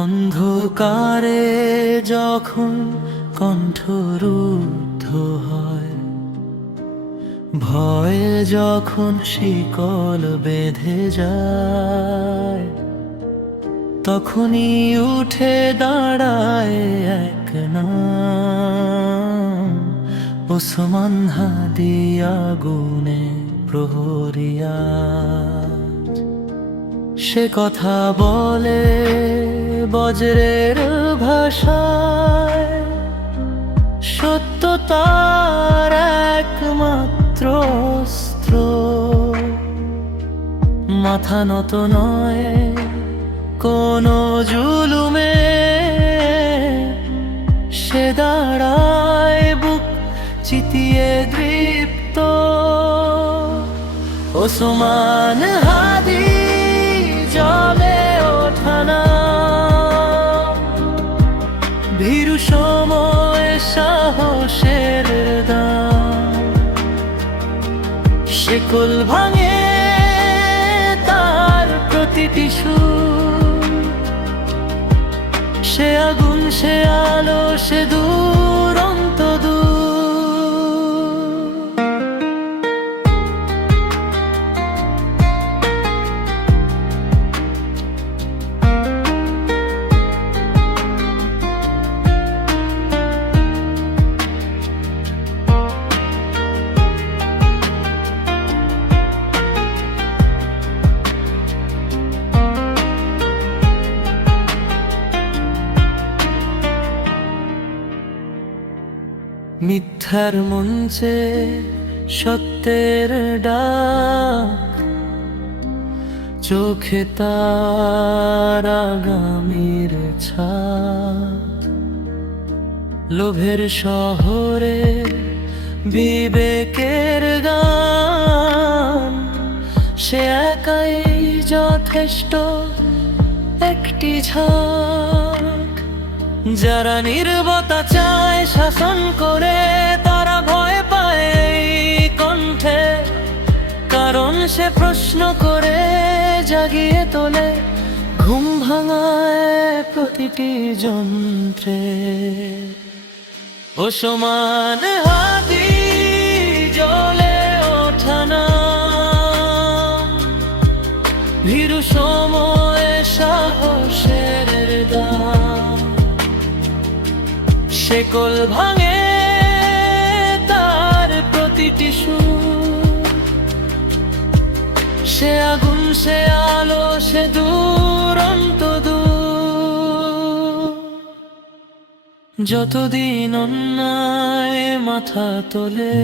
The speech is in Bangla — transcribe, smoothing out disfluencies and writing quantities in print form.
অন্ধকারে যখন কণ্ঠরুদ্ধ হয়, ভয়ে যখন শিকল বেঁধে যায়, তখনই উঠে দাঁড়ায় এক নাম, ওসমান হাদি আগুনে প্রহরিয়া। সে কথা বলে বজ্রের ভাষায়, সত্যতার একমাত্র অস্ত্র। মাথা নত নয় কোনো জুলুমে, সে দাঁড়ায় বুক চিতিয়ে দৃপ্ত। ওসমান হাদি জলে ওঠানা, ভীরু সময় সাহসের দাম। শিকল ভাঙে তার প্রতিটি সুর, সে আগুন, সে আলো, সে দুরন্ত দূর। মিথ্যার মঞ্চে সত্যের ডাক, চোখে তার আগামীর ছাপ। লোভের শহরে বিবেকের গান, সে একাই যথেষ্ট একটি ঝাঁক। যারা নীরবতা চায় শাসন করে, তারা ভয় পায় এই কণ্ঠে। কারণ সে প্রশ্ন করে জাগিয়ে তোলে, ঘুম ভাঙায় প্রতিটি যন্ত্রে। ওসমান হাদি জ্বলে ওঠানা, ভীরু সময়ে সাহসের দাম। শিকল ভাঙে তার প্রতিটি সুর, সে আগুন, সে আলো, সে দুরন্ত দূর। যতদিন অন্যায় মাথা তোলে,